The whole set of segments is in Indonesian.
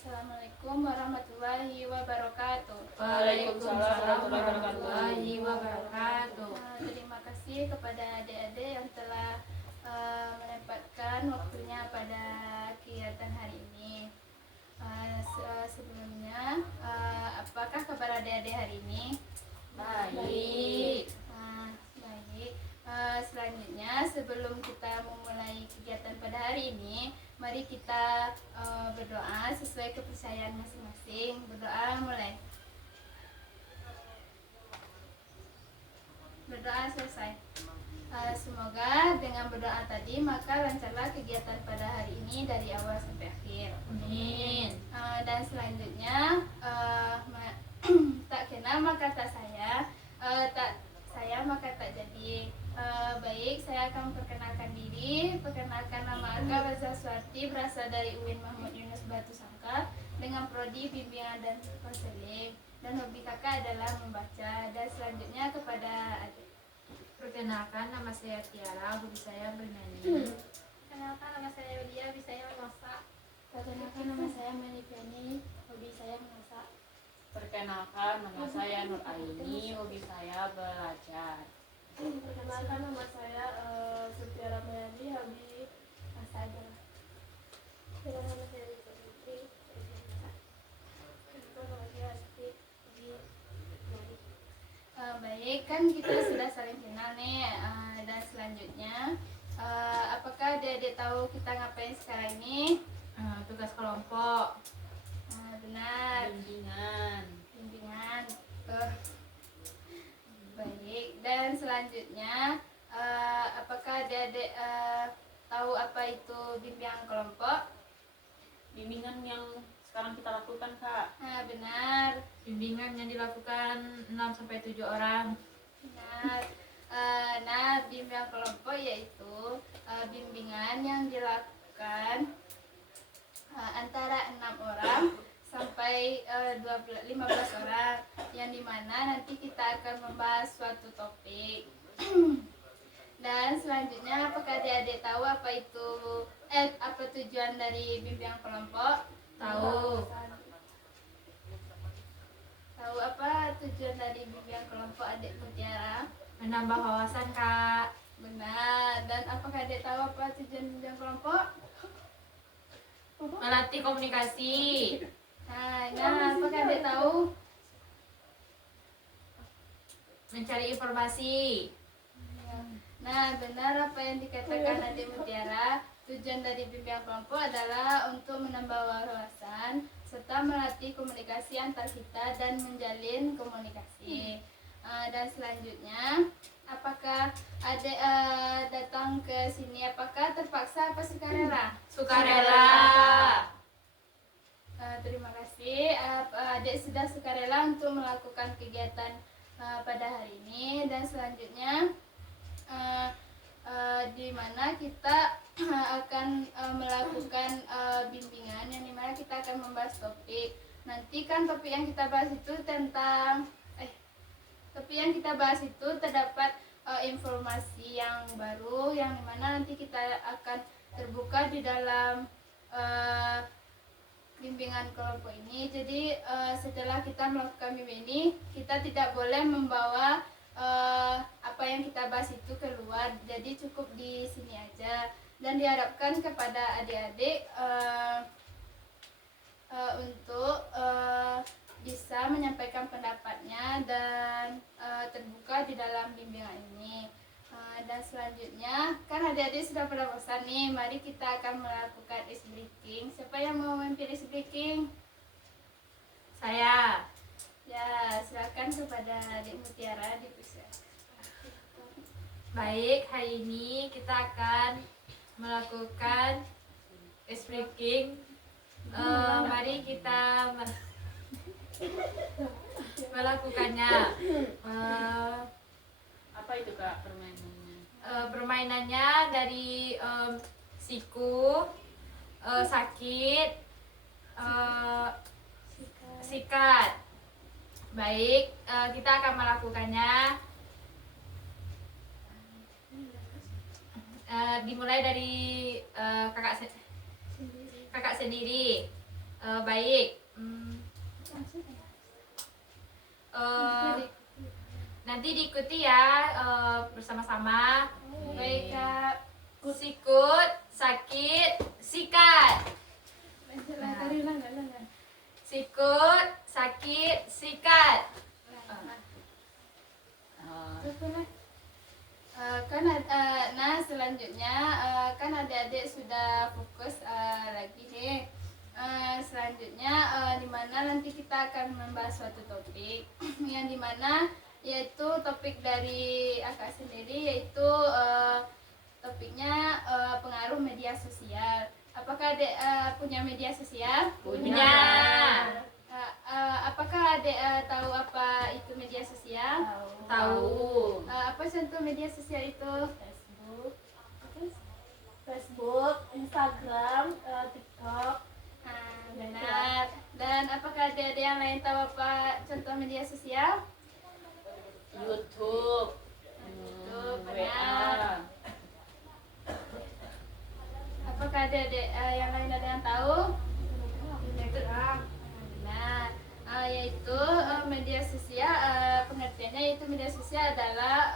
Assalamualaikum warahmatullahi wabarakatuh. Waalaikumsalam warahmatullahi wabarakatuh. Terima kasih kepada adik-adik yang telah menempatkan waktunya pada kegiatan hari ini. Sebelumnya, apakah kabar adik-adik hari ini? Baik. Baik. Selanjutnya, sebelum kita memulai kegiatan pada hari ini, mari kita berdoa sesuai kepercayaan masing-masing. Berdoa mulai. Berdoa selesai. Semoga dengan berdoa tadi maka lancarlah kegiatan pada hari ini dari awal sampai akhir. Amin. Dan selanjutnya tak kenal maka tak saya, tak saya maka tak jadi. Baik, saya akan memperkenalkan diri. Perkenalkan, nama Aka Raza Suarti, berasal dari UIN Mahmud Yunus Batu Sangkar dengan prodi bimbingan dan konseling, dan hobi kakak adalah membaca. Dan selanjutnya kepada adik. Perkenalkan, nama saya Tiara, hobi saya bernyanyi. Perkenalkan, nama saya Yulia, hobi saya memasak. Perkenalkan, nama saya Melipiani, hobi saya memasak. Perkenalkan, nama saya Nur Aini, hobi saya belajar. Perkenalkan, nama saya Sutiara Mayadi, hobi masak adalah. Perkenalkan, nama saya Rita Putri, hobi masak. Perkenalkan, nama saya Asti, hobi menyanyi. Baik, kan kita sudah saling kenal nih. Dan selanjutnya, apakah adik-adik tahu kita ngapain sekarang ini? Tugas kelompok. Benar. Bimbingan. Baik, dan selanjutnya, apakah adik-adik tahu apa itu bimbingan kelompok? Bimbingan yang sekarang kita lakukan, Kak. Benar. Bimbingan yang dilakukan 6-7 orang. Benar. Bimbingan kelompok yaitu bimbingan yang dilakukan antara 6 orang sampai 15 orang, yang dimana nanti kita akan membahas suatu topik. Dan selanjutnya, apakah adik-adik tahu apa itu apa tujuan dari bimbingan kelompok? Tahu. Tahu apa tujuan dari bimbingan kelompok, adik Mutiara? Menambah wawasan, Kak. Benar. Dan apakah adik tahu apa tujuan bimbingan kelompok? Melatih komunikasi. Apakah adik tahu? Mencari informasi. Benar apa yang dikatakan adik Mutiara. Tujuan dari bimbingan kelompok adalah untuk menambah wawasan serta melatih komunikasi antar kita dan menjalin komunikasi. Dan selanjutnya, apakah adik datang ke sini apakah terpaksa apa sukarela? Sukarela. Terima kasih. Adik sudah sukarela untuk melakukan kegiatan pada hari ini. Dan selanjutnya, di mana kita akan melakukan bimbingan, yang dimana kita akan membahas topik. Nanti kan topik yang kita bahas itu terdapat informasi yang baru, yang dimana nanti kita akan terbuka di dalam bimbingan kelompok ini. Jadi setelah kita melakukan bimbingan ini, kita tidak boleh membawa apa yang kita bahas itu keluar. Jadi cukup di sini aja. Dan diharapkan kepada adik-adik untuk bisa menyampaikan pendapatnya dan terbuka di dalam bimbingan ini. Dan selanjutnya, kan adik-adik sudah pada bosan nih, mari kita akan melakukan ice breaking. Siapa yang mau memimpin ice breaking? Saya. Ya, silakan kepada adik Mutiara dipersilakan. Baik, hari ini kita akan melakukan ice breaking. Mari kita melakukannya. Apa itu, Kak, permainannya? Permainannya dari siku, sakit, sikat. Baik, kita akan melakukannya. Dimulai dari kakak sendiri. Baik. Nanti diikuti ya bersama-sama. Baik Kak. Sikut, sakit, sikat. Lanjutlah tadi ulang. Sikut, sakit, sikat. Nah selanjutnya kan adik-adik sudah fokus lagi nih. Selanjutnya dimana nanti kita akan membahas suatu topik yang dimana yaitu topik dari akak sendiri yaitu topiknya pengaruh media sosial. Apakah adik punya media sosial? Punya. Apakah adik tahu apa itu media sosial? Tahu. Apa contoh media sosial itu? Facebook, Instagram, TikTok. Benar. Dan apakah ada yang lain tahu apa contoh media sosial? YouTube, benar. Apakah ada yang lain ada yang tahu? Nah, yaitu media sosial, pengertiannya yaitu media sosial adalah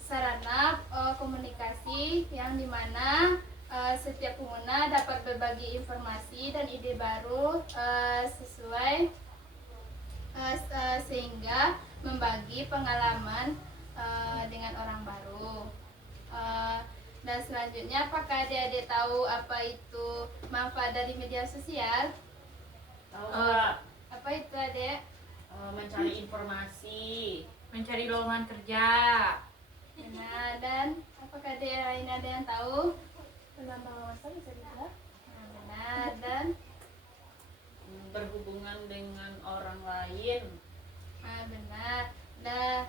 sarana komunikasi yang dimana setiap pengguna dapat berbagi informasi dan ide baru sesuai sehingga membagi pengalaman dengan orang baru. Dan selanjutnya, apakah adik-adik tahu apa itu manfaat dari media sosial? Tahu nggak? Apa itu adik? Mencari informasi. Mencari lowongan kerja. Nah, dan apakah adik yang lain ada yang tahu? Menambah wawasan bisa juga. Nah, benar. Dan Berhubungan dengan orang lain. benar. Nah,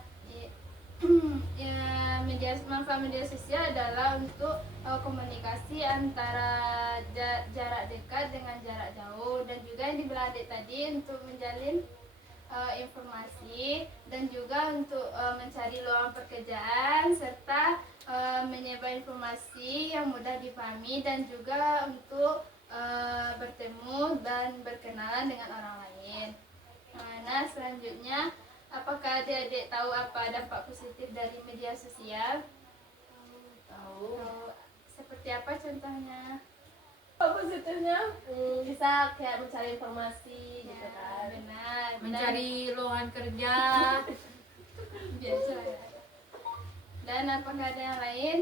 ya, manfaat media sosial adalah untuk komunikasi antara jarak dekat dengan jarak jauh, dan juga yang dibilang adik tadi untuk menjalin informasi dan juga untuk mencari lowongan pekerjaan serta menyebar informasi yang mudah dipahami dan juga untuk bertemu dan berkenalan dengan orang lain. Nah, selanjutnya, apakah adik-adik tahu apa dampak positif dari media sosial? Tahu. Seperti apa contohnya? Positifnya bisa kayak mencari informasi gitu Ya, kan. benar. Mencari lowongan kerja. Biasa ya. Dan apakah ada yang lain?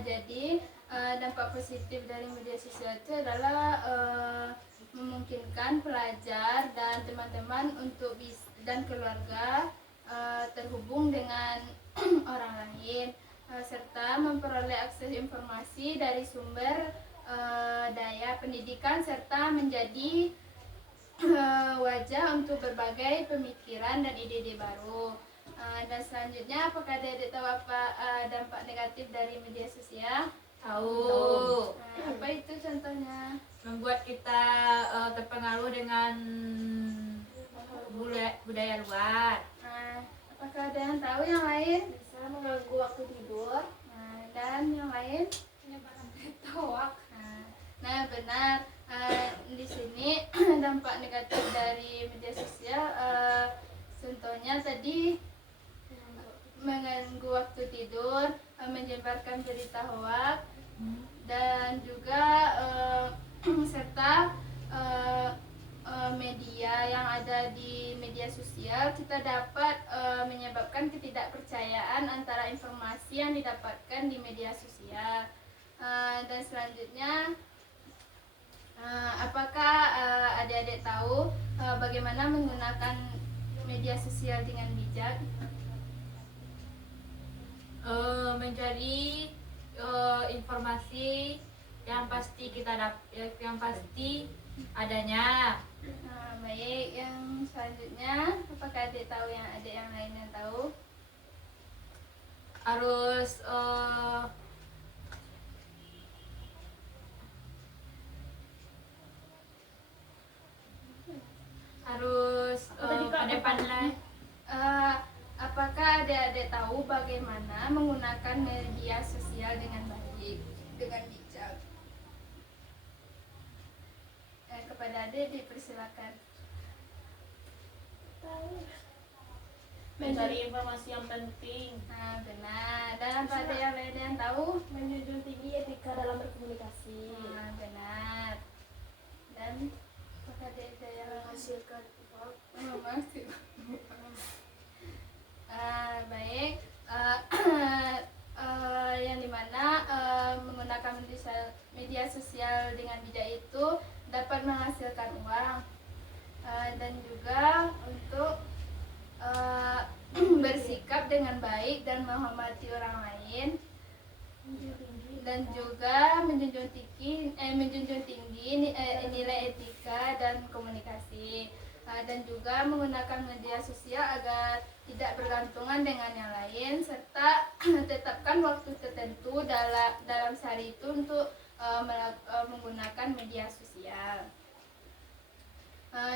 Jadi dampak positif dari media sosial itu adalah memungkinkan pelajar dan teman-teman untuk dan keluarga terhubung dengan orang lain serta memperoleh akses informasi dari sumber daya pendidikan serta menjadi wajah untuk berbagai pemikiran dan ide-ide baru. Dan selanjutnya, apakah adik-adik tahu apa dampak negatif dari media sosial? Tahu. Apa itu contohnya? Membuat kita terpengaruh dengan budaya luar. Apakah ada yang tahu yang lain? Bisa mengganggu waktu tidur. Dan yang lain? Menyebarkan berita hoax. Nah, benar. Di sini dampak negatif dari media sosial contohnya tadi mengganggu waktu tidur, menyebarkan berita hoax, dan juga serta media yang ada di media sosial kita dapat menyebabkan ketidakpercayaan antara informasi yang didapatkan di media sosial. Dan selanjutnya, apakah adik-adik tahu bagaimana menggunakan media sosial dengan bijak? Mencari informasi yang pasti yang pasti adanya. Baik, yang selanjutnya, apakah adik tahu yang adik yang lain yang tahu? Harus pandai-pandai. Apa adik-adik tahu bagaimana menggunakan media sosial dengan baik, dengan bijak. Kepada adik dipersilakan. Mencari informasi yang penting. Nah, benar. Dan apa ada yang lain yang tahu? Menjunjung tinggi etika dalam berkomunikasi. Nah, benar. Dan apa ada yang Menghasilkan uang. masih? Baik. Yang dimana menggunakan media sosial dengan bijak itu dapat menghasilkan uang, dan juga untuk bersikap dengan baik dan menghormati orang lain, dan juga menjunjung tinggi nilai etika dan komunikasi, dan juga menggunakan media sosial agar tidak bergantungan dengan yang lain, serta tetapkan waktu tertentu dalam sehari itu untuk menggunakan media sosial.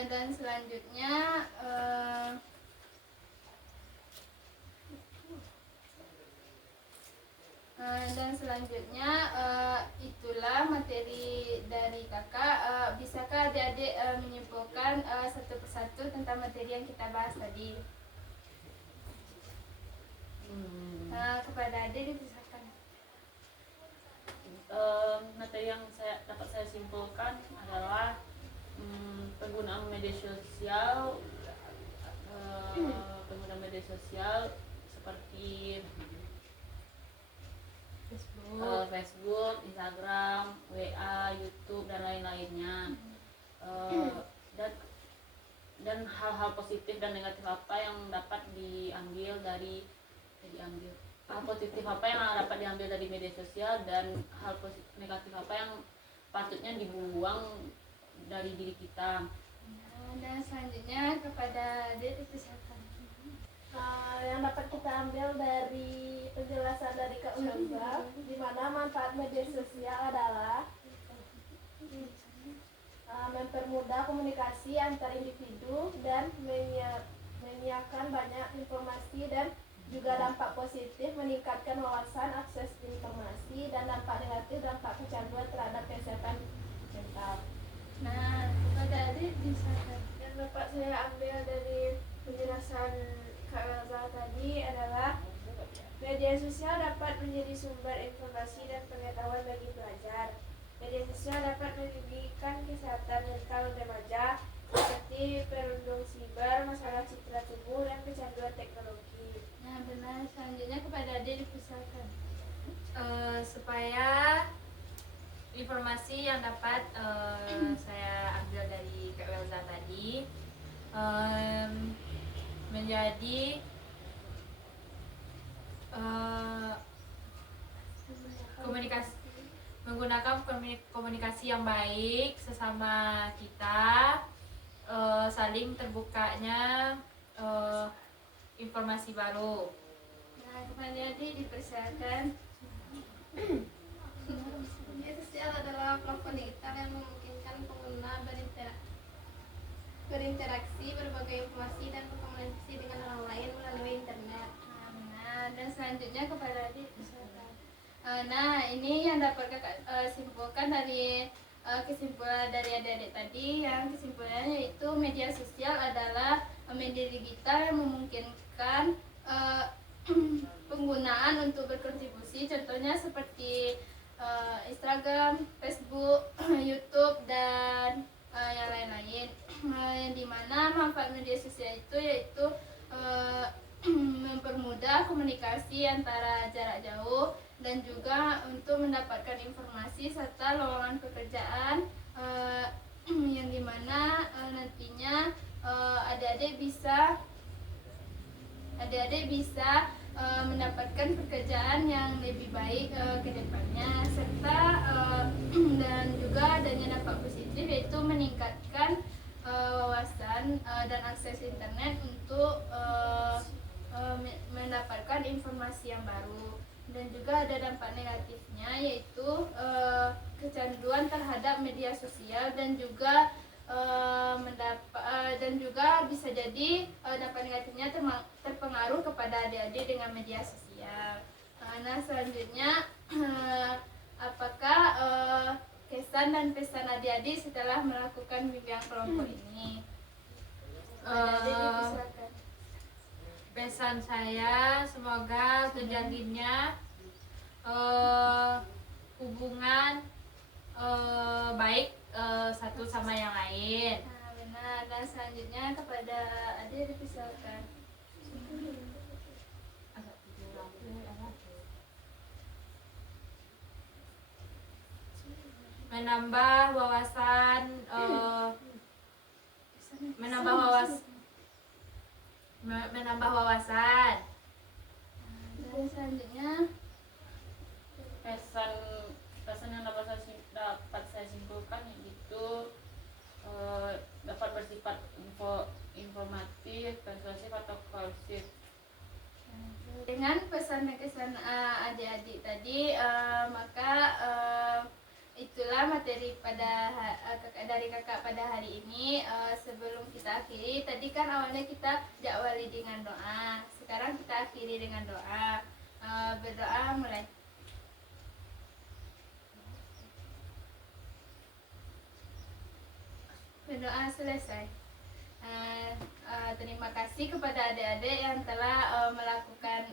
Dan selanjutnya itulah materi dari kakak. Bisakah adik-adik menyimpulkan satu persatu tentang materi yang kita bahas tadi? Kepada adik dipersilakan. Materi yang dapat saya simpulkan adalah penggunaan media sosial, seperti Facebook, Instagram, WA, YouTube dan lain-lainnya, dan hal-hal positif dan negatif apa yang dapat hal positif apa yang dapat diambil dari media sosial, dan hal negatif apa yang patutnya dibuang dari diri kita. Dan selanjutnya kepada adik dipersilakan. Yang dapat kita ambil dari penjelasan dari Kak Ulfa, di mana manfaat media sosial adalah mempermudah komunikasi antar individu dan menyiapkan banyak informasi, dan juga dampak positif meningkatkan wawasan, akses informasi, dan dampak negatif dampak kecanduan terhadap kesehatan mental. Nah, kepada adik dipersilakan. Yang dapat saya ambil dari penjelasan Kak Welza tadi adalah media sosial dapat menjadi sumber informasi dan pengetahuan bagi pelajar. Media sosial dapat merugikan kesehatan mental remaja seperti perundung siber, masalah citra tubuh, dan kecanduan teknologi. Nah, benar. Selanjutnya kepada adik dipersilakan. Supaya informasi yang dapat saya ambil dari Kak Welza tadi menjadi menggunakan komunikasi yang baik sesama kita, saling terbukanya informasi baru. Nah, kepada adik dipersilakan. Media sosial adalah platform digital yang memungkinkan pengguna berinteraksi, berbagai informasi, dan berkomunikasi dengan orang lain melalui internet. Nah, dan selanjutnya kepada adik dipersilakan. Nah, ini yang dapat kakak simpulkan dari kesimpulan dari adik-adik tadi. Yang kesimpulannya yaitu media sosial adalah media digital yang memungkinkan penggunaan untuk berkontribusi, contohnya seperti Instagram, Facebook, YouTube, dan yang lain-lain. Yang dimana manfaat media sosial itu yaitu mempermudah komunikasi antara jarak jauh, dan juga untuk mendapatkan informasi serta lowongan pekerjaan, yang dimana nantinya adik-adik bisa mendapatkan pekerjaan yang lebih baik ke depannya, serta dan juga adanya dampak positif yaitu meningkatkan wawasan dan akses internet untuk mendapatkan informasi yang baru. Dan juga ada dampak negatifnya yaitu kecanduan terhadap media sosial, dan juga dan juga bisa jadi dampak negatifnya terpengaruh kepada adik-adik dengan media sosial. Nah selanjutnya apakah kesan dan pesan adik-adik setelah melakukan bimbingan kelompok ini? Adik-adik dipersilakan. Pesan saya semoga terjalinnya hubungan baik satu sama yang lain. Nah, benar. Dan selanjutnya kepada adik dipersilakan. Menambah wawasan menambah wawasan. Dan selanjutnya pesan yang dapat saya simpulkan yaitu dapat bersifat informatif, persuasif atau koerasif. dengan pesan dan kesan adik-adik tadi, maka itulah materi dari kakak pada hari ini. Sebelum kita akhiri, tadi kan awalnya kita diawali dengan doa, sekarang kita akhiri dengan doa. Berdoa mulai. Berdoa selesai. Terima kasih kepada adik-adik yang telah melakukan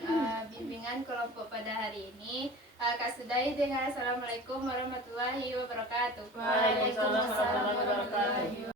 bimbingan kelompok pada hari ini. Kak sudahi dengan Assalamualaikum warahmatullahi wabarakatuh. Waalaikumsalam warahmatullahi wabarakatuh.